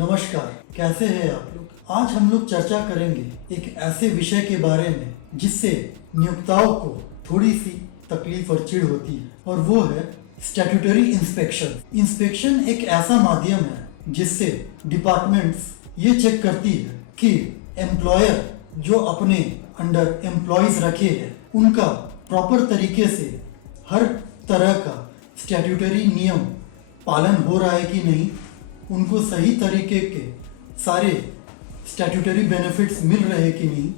नमस्कार, कैसे हैं आप लोग। आज हम लोग चर्चा करेंगे एक ऐसे विषय के बारे में जिससे नियोक्ताओं को थोड़ी सी तकलीफ और चिढ़ होती है, और वो है स्टैट्यूटरी इंस्पेक्शन। इंस्पेक्शन एक ऐसा माध्यम है जिससे डिपार्टमेंट्स ये चेक करती है कि एम्प्लॉयर जो अपने अंडर एम्प्लॉयज रखे हैं उनका प्रॉपर तरीके से हर तरह का स्टैट्यूटरी नियम पालन हो रहा है कि नहीं, उनको सही तरीके के सारे स्टैट्यूटरी बेनिफिट्स मिल रहे हैं कि नहीं,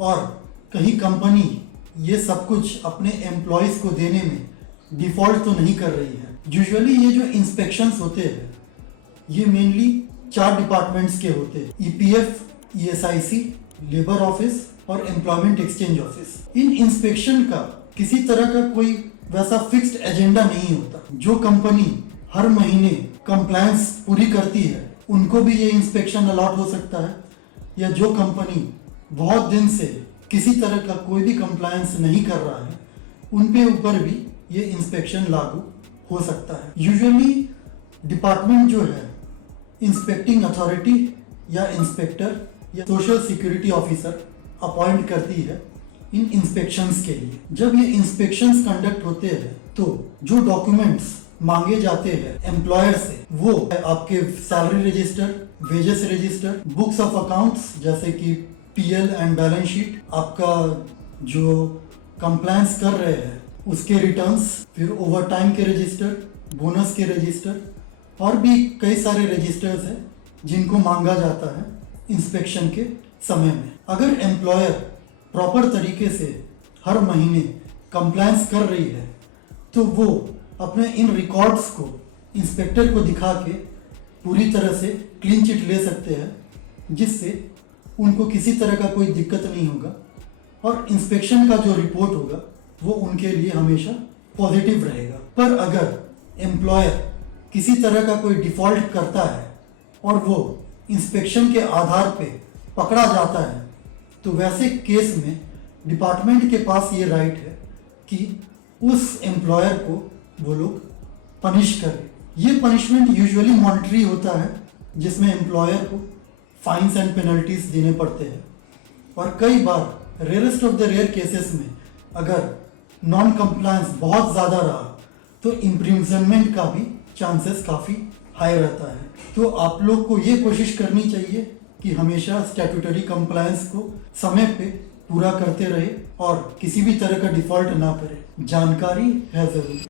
और कहीं कंपनी ये सब कुछ अपने एम्प्लॉयज़ को देने में डिफ़ॉल्ट तो नहीं कर रही है। यूजुअली ये जो इंस्पेक्शंस होते हैं ये मेनली 4 डिपार्टमेंट्स के होते हैं: ईपीएफ, ईएसआईसी, लेबर ऑफिस और एम्प्लॉयमेंट एक्सचेंज ऑफिस। इन इंस्पेक्शन का किसी तरह का कोई वैसा फिक्स्ड एजेंडा नहीं होता। जो कंपनी हर महीने कंप्लायंस पूरी करती है उनको भी ये इंस्पेक्शन अलॉट हो सकता है, या जो कंपनी बहुत दिन से किसी तरह का कोई भी कंप्लायंस नहीं कर रहा है उन पे ऊपर भी ये इंस्पेक्शन लागू हो सकता है। यूजुअली डिपार्टमेंट जो है इंस्पेक्टिंग अथॉरिटी या इंस्पेक्टर या सोशल सिक्योरिटी ऑफिसर अपॉइंट करती है इन इंस्पेक्शंस के लिए। जब ये इंस्पेक्शंस कंडक्ट होते हैं तो जो डॉक्यूमेंट्स मांगे जाते हैं एम्प्लॉयर से वो आपके salary register, wages register, books of accounts जैसे कि पीएल एंड बैलेंस शीट, आपका जो कंप्लायंस कर रहे हैं उसके रिटर्न्स, फिर ओवर टाइम के रजिस्टर, बोनस के रजिस्टर और भी कई सारे रजिस्टर्स हैं जिनको मांगा जाता है इंस्पेक्शन के समय में। अगर एम्प्लॉयर प्रॉपर तरीके से हर महीने कंप्लायंस कर रही है तो वो अपने इन रिकॉर्ड्स को इंस्पेक्टर को दिखा के पूरी तरह से क्लीन चिट ले सकते हैं, जिससे उनको किसी तरह का कोई दिक्कत नहीं होगा और इंस्पेक्शन का जो रिपोर्ट होगा वो उनके लिए हमेशा पॉजिटिव रहेगा। पर अगर एम्प्लॉयर किसी तरह का कोई डिफ़ॉल्ट करता है और वो इंस्पेक्शन के आधार पे पकड़ा जाता है तो वैसे केस में डिपार्टमेंट के पास ये राइट है कि उस एम्प्लॉयर को वो लोग पनिश करें। ये पनिशमेंट यूजुअली मॉनिटरी होता है जिसमें एम्प्लॉयर को फाइन्स एंड पेनल्टीज देने पड़ते हैं, और कई बार rarest of the rare cases में अगर नॉन कंप्लायंस बहुत ज़्यादा रहा तो इम्प्रिजनमेंट का भी चांसेस काफ़ी हाई रहता है। तो आप लोग को ये कोशिश करनी चाहिए कि हमेशा स्टैट्यूटरी कंप्लायंस को समय पे पूरा करते रहे और किसी भी तरह का डिफ़ॉल्ट ना करें। जानकारी है ज़रूरी।